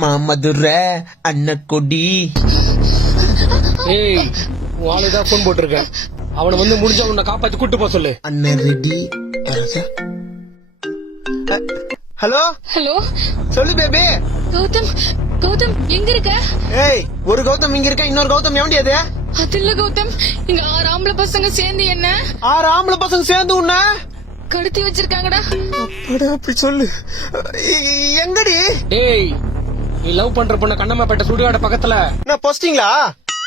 மாமதுர அன்னக்கொடி. ஏய் உன் ஆளுதான் போன் போட்டிருக்கேன். அவனை வந்து முடிஞ்ச உன்னை காப்பாத்தி கூட்டு போக சொல்லு. அண்ணன் ரெடி. ஹலோ? ஹலோ? சொல்லு பேபி. கௌதம் கௌதம் எங்க இருக்க? ஏய் ஒரு கௌதம் இங்க இருக்க? இன்னொரு கௌதம் எவண்டி அது? அது இல்ல கௌதம் இங்க ஆறு ஆம்பளை பசங்க சேர்ந்து என்ன? ஆறு ஆம்பளை பசங்க சேர்ந்து உன்ன? கடத்தி வச்சிருக்காங்கடா. அப்படி சொல்லு. எங்கடி? டேய் நீ லவ் பண்ற பொண்ண கண்ணம்மாப்பேட்டை சுடுகாட பக்கத்துல. நான் போஸ்டிங்களா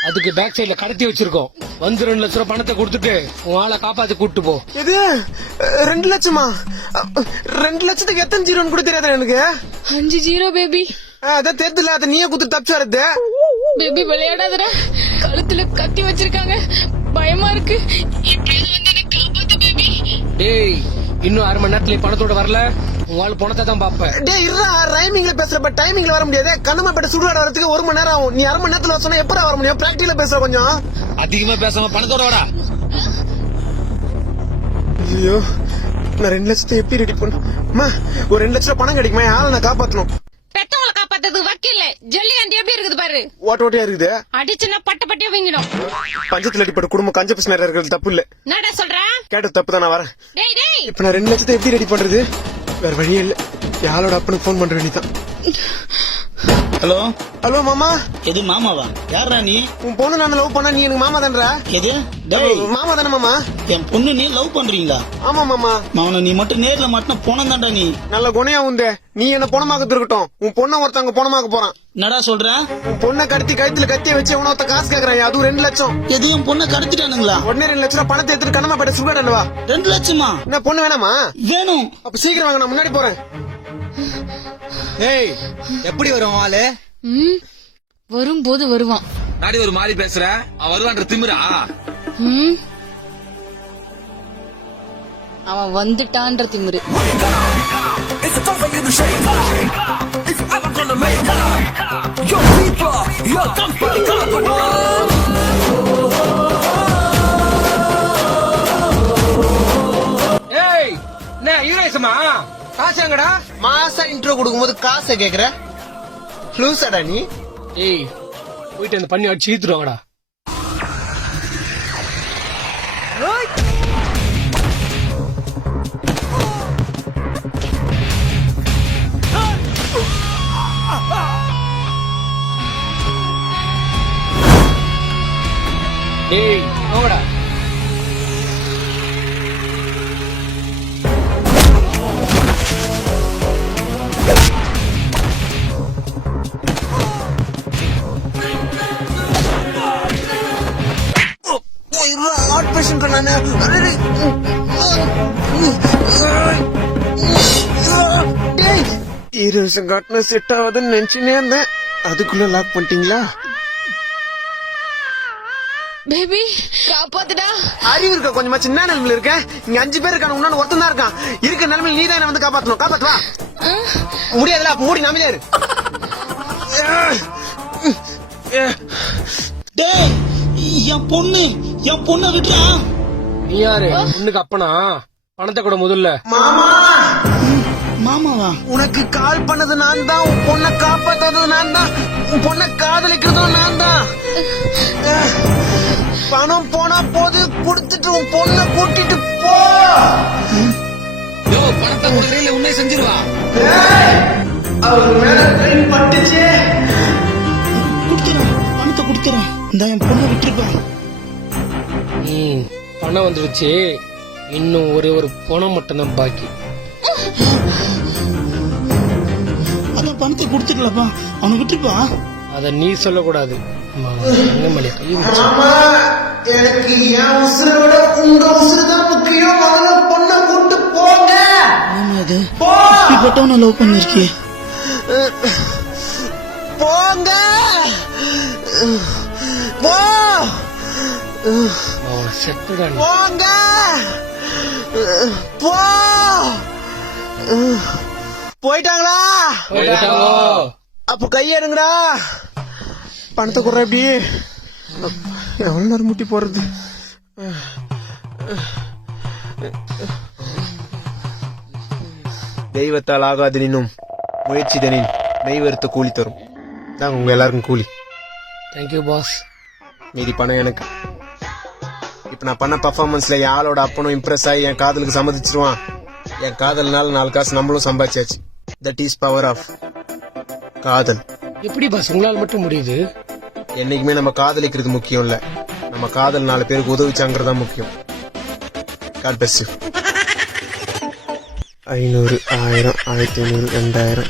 அதுக்கு பேக் சைடுல கடத்தி வச்சிருக்கோம். வந்து ரெண்டு லட்ச ரூபாய் பணத்தை கொடுத்துட்டு உன் ஆளை காப்பாத்தி கூட்டு போ. இது ரெண்டு லட்சமா? ரெண்டு லட்சத்துக்கு எத்தனை ஜீரோன்னு கூட தெரியாது எனக்கு. அஞ்சு ஜீரோ பேபி அதான் தெரியுதுல அதை நீயே குத்து தப்பிச்சு வரது பேபி விளையாடாதடா. கழுத்துல கத்தி வச்சிருக்காங்க. பயமா இருக்கு. எப்படியாவது வந்து என்னை காப்பாத்து பேபி டேய் இன்னும் அரை மணி நேரத்துல பணத்தோட வரல? ஆள் பணத்தை தான் பாப்ப டே இருடா ரைமிங்ல பேசுற பட் டைமிங்ல வர முடியாது. கண்ணமா பேட்ட சுடுகாடு வரதுக்கு ஒரு மணி நேரம் ஆகும். நீ அரை மணி நேரத்துல சொன்னா எப்படா வர முடியும்? பிராக்டிகலா பேசுற கொஞ்சம். அதிகமா பேசாம பணத்தோட வாடா. ஐயோ நான் ரெண்டு லட்சத்தை எப்படி ரெடி பண்ண அம்மா ஒரு ரெண்டு லட்சம் பணம் கிடைக்குமா? ஆளை நான் காப்பாத்தணும். பெத்தவங்களை காப்பாத்தது வக்கீல்ல. ஜல்லிகாண்டி எப்படி இருக்குது பாரு. ஓட்ட ஓட்டையா இருக்குது? அடிச்சுன்னா பட்ட பட்டியா வீங்கிடும். பஞ்சத்துல அடிப்பட்ட குடும்பம் கஞ்ச பிரச்சனை இருக்கிறது தப்பு இல்ல. என்னடா சொல்ற? கேட்டது தப்பு தான் நான் வரேன். டேய் டேய். இப்ப நான் ரெண்டு லட்சத்தை எப்படி ரெடி பண்றது? வேற வழியே இல்லை. யாரோட அப்பனுக்கு ஃபோன் பண்ற வேண்டியதான் ஹலோ. ஹலோ மாமா. எது மாமாவா? யாரா நீ? உன் பொண்ணு நான் லவ் பண்ணா நீ எனக்கு மாமா தான்றா எது? டேய். மாமா தானே மாமா? என் பொண்ணு நீ லவ் பண்றீங்களா? ஆமா மாமா. அவனை நீ மட்டும் நேர்ல மாட்டின போனம் தான்டா நீ. நல்ல குணையா உந்தே நீ என்ன பொணமாக்க இருக்கட்டும் உன் பொண்ணை ஒருத்தவங்க பொணமாக்க போறான். என்னடா சொல்ற? உன் பொண்ணை கடத்தி கழுத்துல கத்திய வச்சு உனத்த காசு கேக்குறான். அதுவும் ரெண்டு லட்சம். எது என் பொண்ணை கடத்திட்டானுங்களா? உடனே ரெண்டு லட்சம் பணத்தை எடுத்துட்டு கண்ணமா போயிட்டு சுகாடு வா. ரெண்டு லட்சமா? என்ன பொண்ணு வேணாமா? வேணும். அப்ப சீக்கிரம் வாங்க நான் முன்னாடி போறேன். ஏய் எப்படி வரும் ஆளு? ம் வரும்போது வருவான். நாடி ஒரு மாதிரி பேசுற? அவன் வருவான்ற திமிரா? ம். அவன் வந்துட்டான்ற திமிரு. ஏய் என்ன ஈரேசமா காசு எங்கடா? இன்ட்ரோ கொடுக்கும்போது காசை கேக்குற? லூசாடா நீ? ஏய் போயிட்டு அந்த பண்ணி அடிச்சு ஈத்துருவாங்கடா ஏய் போங்கடா ஹார்ட் பேஷண்ட் காட்டின செட் ஆகுதுன்னு நினைச்சுனே இருந்தேன் அதுக்குள்ள லாக் பண்ணிட்டீங்களா பேபி காப்பாத்துடா அறிவு இருக்க கொஞ்சமா சின்ன நிலைமையில இருக்க இங்க அஞ்சு பேர் இருக்கான உன்னால ஒருத்தன் தான் இருக்கான் இருக்க நிலைமையில நீ தான் வந்து காப்பாத்தணும் காப்பாத்து வா முடியாதுல அப்ப மூடி நாமளே இரு டேய் என் பொண்ணு என் பொண்ணை விட்டுறா. நீ யாரு? பொண்ணுக்கு அப்பனா? பணத்தை கூட முதல்ல. மாமா! மாமாவா? உனக்கு கால் பண்ணது நான் தான் உன் பொண்ணை காப்பாத்தது நான் தான் உன் பொண்ணை காதலிக்கிறதும் நான் தான் பணம் போனா போது குடுத்துட்டு உன் பொண்ணை கூட்டிட்டு போ. யோ பணத்தை கொடுக்குறீங்கள உண்மை செஞ்சிருவா. அவர் மேல கை பட்டுச்சு. குடுத்துறேன் பணத்தை குடுத்துறேன். இந்த என் பொண்ணை விட்டுருப்பேன் ம் பணம் வந்துருச்சு. இன்னும் ஒரே ஒரு பணம் மட்டும்தான் பாக்கி. அதான் பணத்தை கொடுத்துக்கலப்பா. அவனை விட்டுருப்பா. அத நீ சொல்லக்கூடாது. அம்மா, தங்கமணி, கை வச்சு. மாமா எனக்கு என் உசுரை விட உங்க உசுறு தான் முக்கியம்? முதல்ல பொண்ணை கூட்டு போங்க. ஆமா அது போ. இப்படிப்பட்டவனை லவ் பண்ணிருக்கியே. போங்க. போ. அவனை செத்துடா நீ. போங்க. போ. போயிட்டாங்களா? போயிட்டாங்கோ. அப்ப கையெடுங்கடா. பணத்தை குடுற எப்படி எவ்வளவு நேரம் முட்டி போறது தெய்வத்தால் ஆகாது நின்னும் முயற்சி தனின் மெய் வெறுத்த கூலி தரும். தான் உங்க எல்லாருக்கும் கூலி. தேங்க்யூ பாஸ் மீதி பணம் எனக்கு. நான் பண்ண பர்ஃபார்மன்ஸ்ல என் ஆளோட அப்பனும் இம்ப்ரெஸ் ஆகி என் காதலுக்கு சம்மதிச்சிருவான். என் காதல்னால நாலு காசு நம்மளும் சம்பாதிச்சாச்சு. தட் இஸ் பவர் ஆஃப் காதல். எப்படி பாஸ் உங்களால் மட்டும் முடியுது? என்னைக்குமே நம்ம காதலிக்கிறது முக்கியம் இல்ல. நம்ம காதல் நாலு பேருக்கு உதவிச்சாங்கிறதா முக்கியம். God bless you. ஐநூறு ஆயிரம் ஆயிரத்தி ஐநூறு ரெண்டாயிரம்.